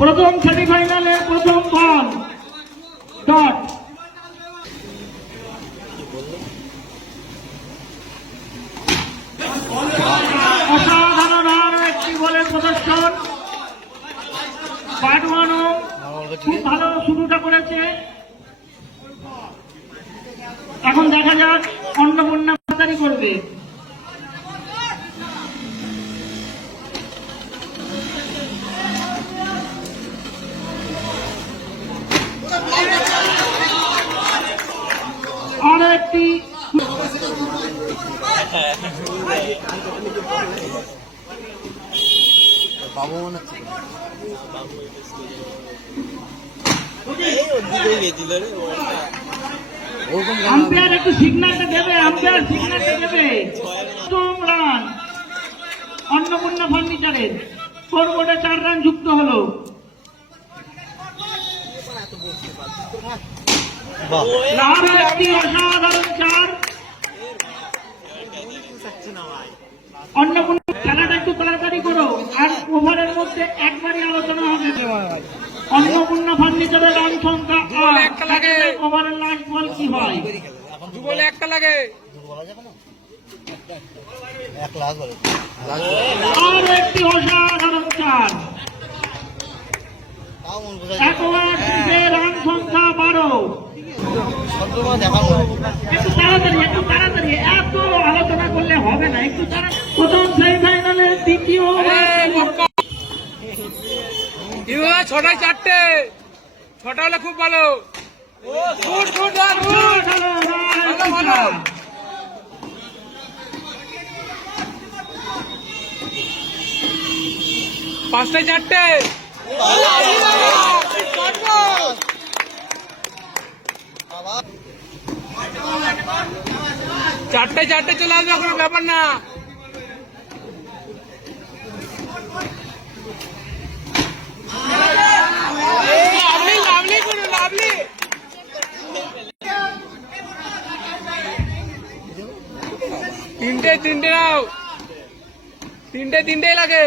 প্রথম সেমিফাইনালে প্রথম বল ডট। অসাধারণ আরো একটি বলের প্রদর্শন। পাটওয়ানও খুব ভালো শুরুটা করেছে। এখন দেখা যাক অন্নপূর্ণা বাতারি করবে। আরো একটি আম্পায়ার একটু সিগন্যালটা দেবে, আম্পায়ার সিগন্যালটা দেবে। প্রথম রান অন্নপূর্ণা ফার্নিচারের, স্কোরবোর্ডে 4 রান যুক্ত হলো। আরো একটি অসাধারণ 4। অন্নপূর্ণা খেলাটা একটু তাড়াতাড়ি করো, আর ওভারের মধ্যে একবারই আলোচনা হবে। অন্নপূর্ণা ফার্নিচারের রান সংখ্যা 8। ওভারের লাস্ট বল কি হয়? একটা লাগে। আর একটি অসাধারণ 4। রান সংখ্যা 12। একটু তাড়াতাড়ি এত আলোচনা করলে হবে না, একটু প্রথম সেমিফাইনালের দ্বিতীয় 6টায় 4টে, 6টা হলে খুব ভালো। 5টায় 4টে। 4টায় 4টে চলে আসবে, কোনো ব্যাপার না। তিনটে নাও, তিনটে লাগে।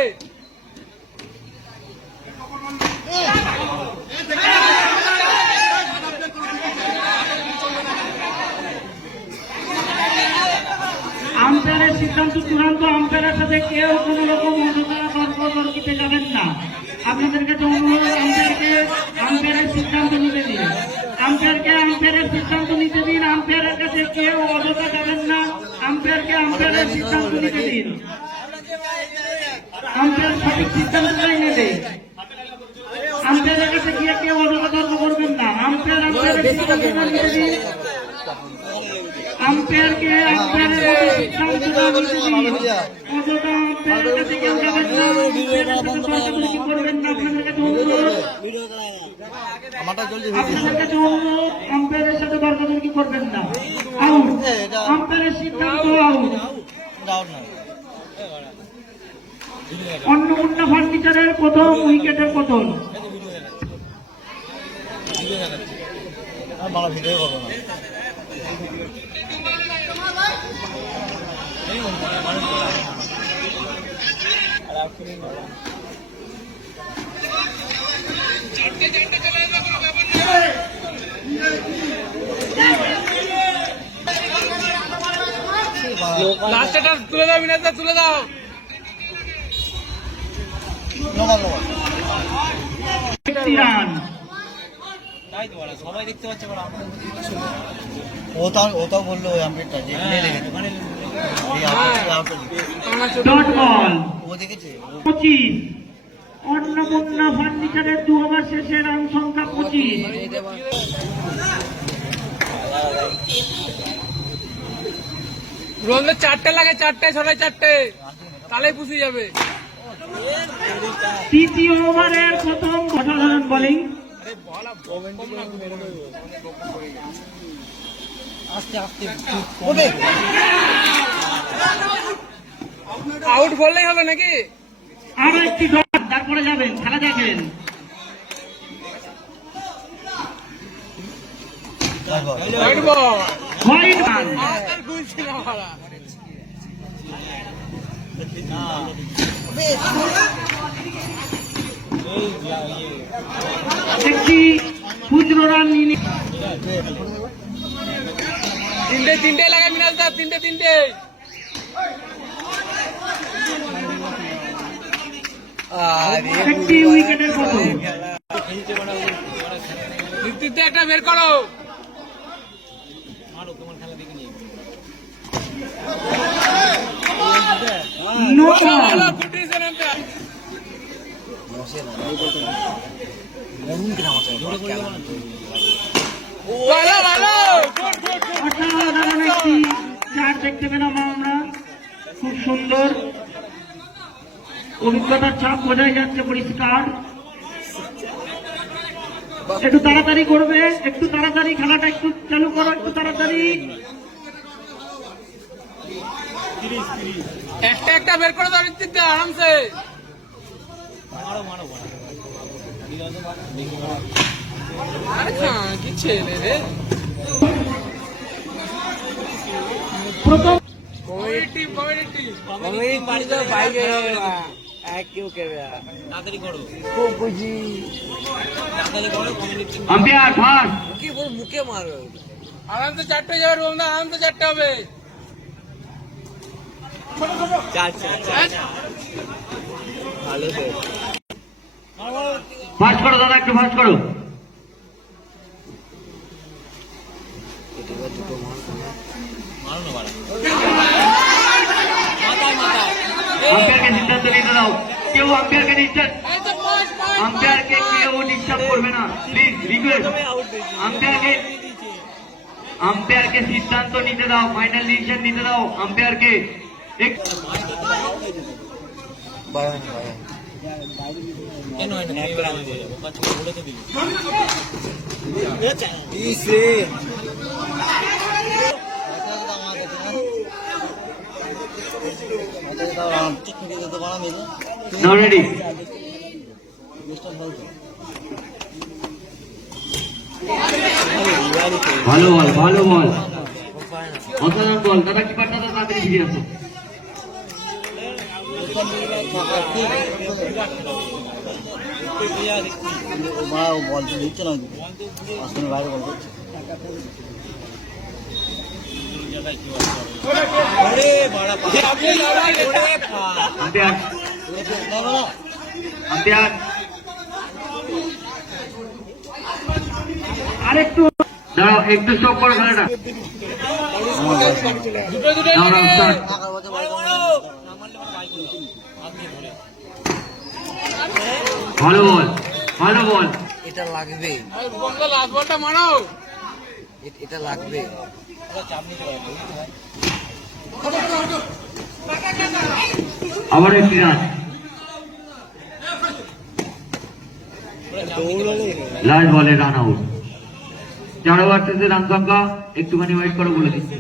আম্পায়ারের সিদ্ধান্ত চূড়ান্ত। আম্পায়ারের সাথে কেউ কোন রকম তর্কিতে যাবেন না। আপনাদের কাছে অনুরোধ, আম্পায়ারের সিদ্ধান্ত নিতে দিন। আম্পায়ারের সিদ্ধান্ত নিতে দিন। আম্পায়ারের কাছে কেউ অযথা যাবেন না। আম্পায়ারের সিদ্ধান্ত নিতে দিন। আম্পায়ার সঠিক সিদ্ধান্তটাই নেবে। আম্পায়ারের কাছে গিয়ে কেউ অযথা তর্ক করবেন না। আম্পায়ারের সিদ্ধান্তটা নিতে দিন। আম্পায়ারকে আম্পায়ারের সিদ্ধান্ত নিতে দিন। অযথা আম্পায়ারের কাছে কেউ যাবেন না। তর্কাতর্কি করবেন না। আপনাদের কাছে অনুরোধ, আম্পায়ারের সাথে তর্কাতর্কি করবেন না। আউট। আম্পায়ারের সিদ্ধান্ত আউট। অন্নপূর্ণা ফার্নিচারের প্রথম উইকেটের পতন। লাস্টটা তুলে দাও, বিনাশদা তুলে দাও। সবাই দেখতে পাচ্ছে, ওটাও বললো ওই আম্পায়ারটা যে ও দেখেছে। 25। অন্নপূর্ণা ফার্নিচারের 2 ওভার শেষে রান সংখ্যা 25। রোজে 4টে লাগে, 4টায় 6টায় 4টে, তাহলেই পুষে যাবে। তৃতীয় ওভারের প্রথম অসাধারণ বোলিং। আউট বললেই হলো নাকি? আরো একটি ডট, তারপরে যাবেন, খেলা দেখেন। একটি ক্ষুদ্র রান নিয়ে তিনটে লাগায় মিনাল দা, তিনটে একটি উইকেটের পতন। নেতৃত্বে একটা বের করো। No ball. ভালো, good decision আম্পায়ার। ভালো অসাধারণ একটি চার দেখতে পেলাম আমরা, খুব সুন্দর, অভিজ্ঞতার ছাপ বোঝাই যাচ্ছে পরিষ্কার। একটু তাড়াতাড়ি করবে, একটু তাড়াতাড়ি খেলাটা একটু চালু করো, একটু তাড়াতাড়ি। একটা বের করে দাও নেতৃত্বে আরামসে। আরে কি ছেলে রে, প্রথম কমিটি আম্পায়ার ফার আরামসে চারটে যাবে, আরামসে চারটে হবে। ফাস্ট করো দাদা, একটু ফাস্ট করো। আম্পায়ারকে সিদ্ধান্ত নিতে দাও, কেউ আম্পায়ারকে ডিস্টার্ব, আম্পায়ারকে কেউ ডিস্টার্ব করবে না, প্লিজ রিকোয়েস্ট। আম্পায়ারকে সিদ্ধান্ত নিতে দাও, ফাইনাল ডিসিশন নিতে দাও আম্পায়ারকে। Now ready. ভালো বল, ভালো বল, অসাধারণ বল। দাদা কি পারটা তাড়াতাড়ি ফিরে আসো। বল দিচ্ছে না, আসলে বাইরে বল করছে। আম্পায়ার, আম্পায়ার আরেকটু দাঁড়াও, একটু স্টপ করো খেলাটা। দুটো Now round start. ভালো বল, ভালো বল। এটা লাগবে, লাস্ট বলটা মারো। এটা লাগবে। আবার একটি রান, লাস্ট বলে রান আউট। 4 ওভার শেষে রান সংখ্যা একটুখানি ওয়েট করো বলে দিচ্ছি।